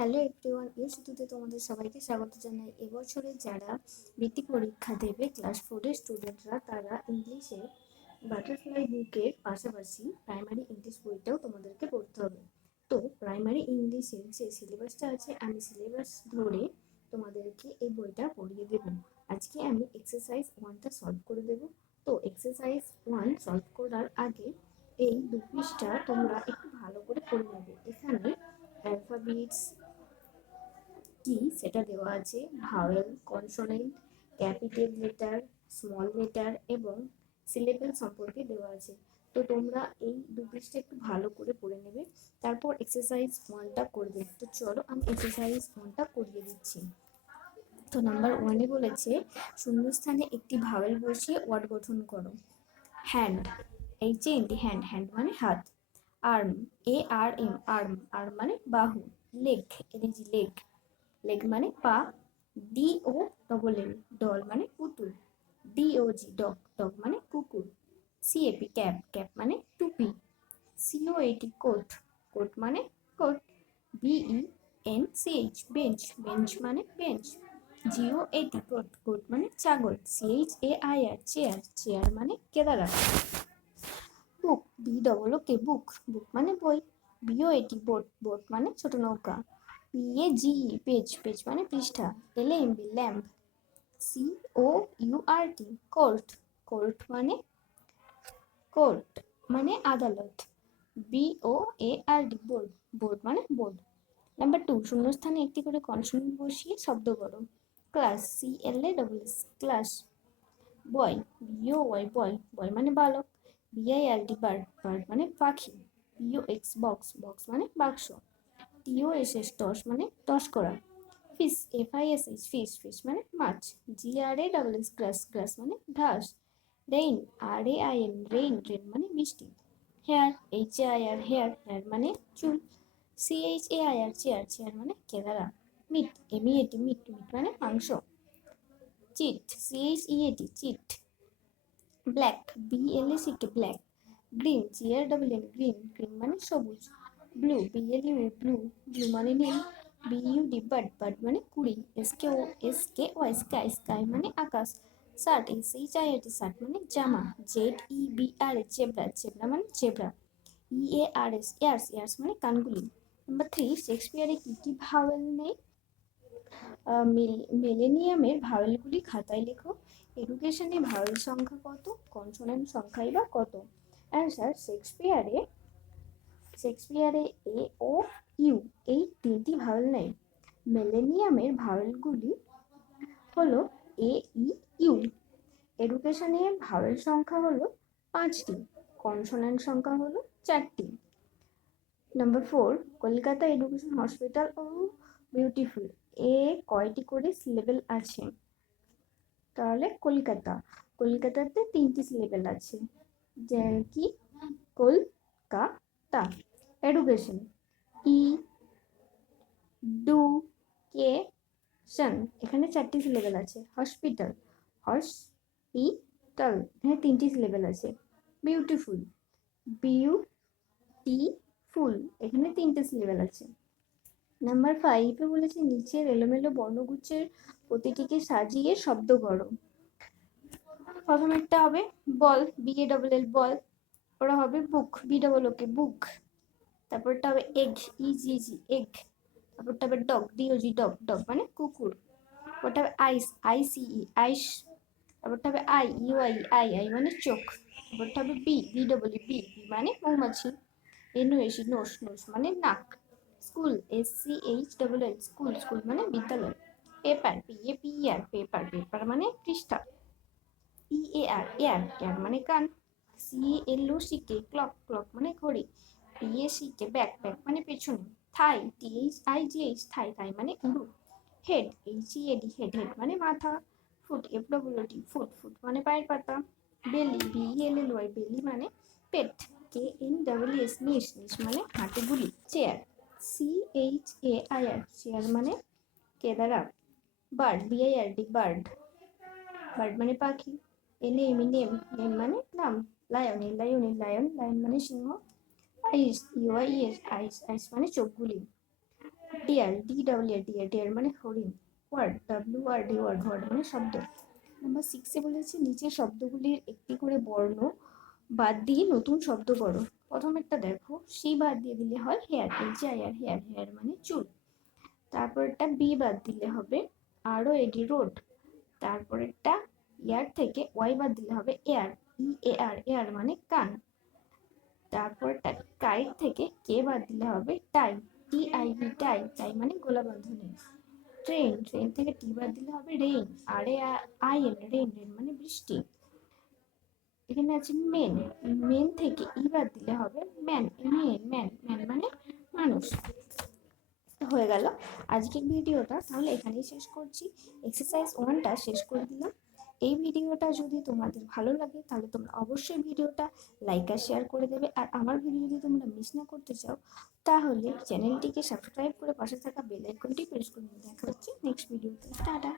Hello everyone এই সেতুতে তোমাদের সবাইকে স্বাগত জানাই। এবছরে যারা বৃত্তি পরীক্ষা দেবে ক্লাস ফোরের স্টুডেন্টরা তারা ইংলিশে বাটারফ্লাই বুকের পাশাপাশি প্রাইমারি ইংলিশ বইটাও তোমাদেরকে পড়তে হবে। তো প্রাইমারি ইংলিশের যে সিলেবাসটা আছে, আমি সিলেবাস ধরে তোমাদেরকে এই বইটা পড়িয়ে দেব। আজকে আমি এক্সারসাইজ ওয়ানটা সলভ করে দেব। তো এক্সারসাইজ ওয়ান সলভ করার আগে এই দু পৃষ্ঠা তোমরা একটু ভালো করে পড়ে নেবে। এখানে অ্যালফাবেটস কি? সেটা দেওয়া আছে। Vowel, consonant, capital letter, small letter এবং সিলেবেল সম্পর্কে দেওয়া আছে। তো তোমরা এই দু পৃষ্ঠা একটু ভালো করে পড়ে নেবে। তারপর এক্সারসাইজ ওয়ানটা করবে। তো চলো আমি এক্সারসাইজ ওয়ানটা করিয়ে দিচ্ছি। তো নাম্বার ওয়ানে বলেছে, শূন্যস্থানে একটি ভাওয়েল বসিয়ে ওয়ার্ড গঠন করো। Hand H A N T hand hand মানে হাত। Arm A R M arm arm মানে বাহু। লেগ এনেজি লেগ লেগ মানে পা D O double L doll মানে পুতুল D O G dog dog মানে কুকুর C A P cap cap মানে টুপি C O A T coat coat মানে coat B E N C H bench bench মানে bench G O A T goat goat মানে ছাগল C H A I R chair chair মানে কেদারা বুক B double O কে বুক বুক মানে বই bio এটি boat boat মানে ছোট নৌকা। পিএ জি পেজ পেজ মানে পৃষ্ঠা L M B lamp C O U R T court court মানে কোর্ট মানে আদালত B O A R D board board মানে বোর্ড নাম্বার টু শূন্যস্থানে একটি করে কনসোনেন্ট বসিয়ে শব্দ করো। Class C L A double S class boy B O Y boy boy মানে বালক. বিআইআরডি বার্ড বার্ড মানে পাখি. পিও এক্স বক্স বক্স মানে বাক্স। T O S S toss মানে টস করা। Fish F I S H fish fish মানে মাছ। জি আর এ, ডাবল এস গ্রাস গ্রাস মানে ঘাস। Rain, R A I N, rain rain মানে বৃষ্টি hair, H A I R, hair hair মানে চুল। C H A I R, chair chair মানে কেদারা মিট, এম ই এটি মিট মিট মানে মাংস। Cheat, C H E A T cheat. Black, B L A C K, black. Green, G R double N green green মানে সবুজ। Blue B L U blue blue মানে নীল B U D bird bird মানে কুড়ি। S K O S K Y sky sky মানে আকাশ। Shirt S H I R T shirt মানে জামা। Z E B R A zebra zebra মানে zebra E A R S ears ears মানে কানগুলি। Number three শেক্সপিয়ারে কী কী vowel নেই মেলেনিয়ামের ভাওয়েলগুলি খাতায় লেখো। এডুকেশনে ভাওয়েল সংখ্যা কত? কনসোনেন্ট সংখ্যাই বা কত? অ্যান্সার শেক্সপিয়ারে শেক্সপিয়ারে এ ও ইউ এই তিনটি ভাওয়েল নেই মেলেনিয়ামের ভাওয়েলগুলি হলো এ ই ইউ। এডুকেশনে ভাওয়েল সংখ্যা হলো পাঁচটি কনসোনেন্ট সংখ্যা হলো চারটি। Number four Kolkata education hospital ও বিউটিফুল এ কয়টি করে সিলেবেল আছে? তাহলে কলকাতা, কলকাতাতে তিনটি সিলেবেল আছে। যে কি? Kolkata. Education e du ca tion এখানে চারটি সিলেবেল আছে। হসপিটাল হসপিটাল এখানে তিনটি সিলেবেল আছে। বিউটিফুল বিউ টি ফুল এখানে তিনটে সিলেবেল আছে। নাম্বার ফাইভে বলেছে নিচের এলোমেলো বর্ণগুচ্ছের প্রতিটিকে সাজিয়ে শব্দ করো। প্রথমেরটা হবে বল বি এ ডবল এল বল। ওরা হবে বুক বি ডবল ওকে বুক তারপরটা হবে এগ ই জি এগ তারপরটা হবে dog D O G dog dog মানে কুকুর। ওটা হবে আইস আই সি ই আইস তারপরটা হবে eye U I eye eye মানে চোখ। তারপরটা হবে bee B double B bee মানে মৌমাছি। N O S E nose nose মানে নাক। School S C H double L school school মানে বিদ্যালয়। Paper P A P R paper paper মানে পৃষ্ঠা। E A R ear ear মানে কান C L O C K clock clock মানে ঘড়ি। P A C K back back মানে পেছনে। Thigh T H I G H thigh thigh মানে উড়ু head H E A D head head মানে মাথা। Foot F double T foot foot মানে পায়ের পাতা। বেলি বি এল এল ওয়াই বেলি মানে পেট। K N double S knees knees মানে হাঁটুগুলি chair C H A I R chair মানে কেদারা bird B I R D bird bird মানে পাখি। N M E name name মানে নাম। Lion A lion A lion lion মানে সিংহ। Eyes U I S eyes eyes মানে চোখগুলি deer D W deer deer মানে হরিণ। Word W R D word word মানে শব্দ। নাম্বার সিক্সে বলেছে, নিচের শব্দগুলির একটি করে বর্ণ বাদ দিয়ে নতুন শব্দ করো। প্রথমেরটা দেখো সি বাদ দিয়ে দিলে হয় hair H I R hair hair মানে চুল। তারপরটা বি বাদ দিলে হবে, আরও এডি রোড তারপরেরটা ইয়ার থেকে ওয়াই বাদ দিলে হবে air E A R air মানে কান। তারপরটা কাইট থেকে কে বাদ দিলে হবে? টাই, টি আই ই টাই টাই মানে গোলা বন্ধনী ট্রেন ট্রেন থেকে টি বাদ দিলে হবে rain, R A I N rain rain মানে বৃষ্টি। এখানে আছে মেন মেন থেকে ই বাদ দিলে হবে ম্যান, মেন, ম্যান ম্যান মানে মানুষ। হয়ে গেল আজকের ভিডিওটা, তাহলে এখানেই শেষ করছি। এক্সারসাইজ ওয়ানটা শেষ করে দিলাম। এই ভিডিওটা যদি তোমাদের ভালো লাগে, তাহলে তোমরা অবশ্যই ভিডিওটা লাইক আর শেয়ার করে দেবে। আর আমার ভিডিও যদি তোমরা মিস না করতে চাও, তাহলে চ্যানেলটিকে সাবস্ক্রাইব করে পাশে থাকা বেল আইকনটি প্রেস করে দেখা হচ্ছে নেক্সট ভিডিওতে টাটা!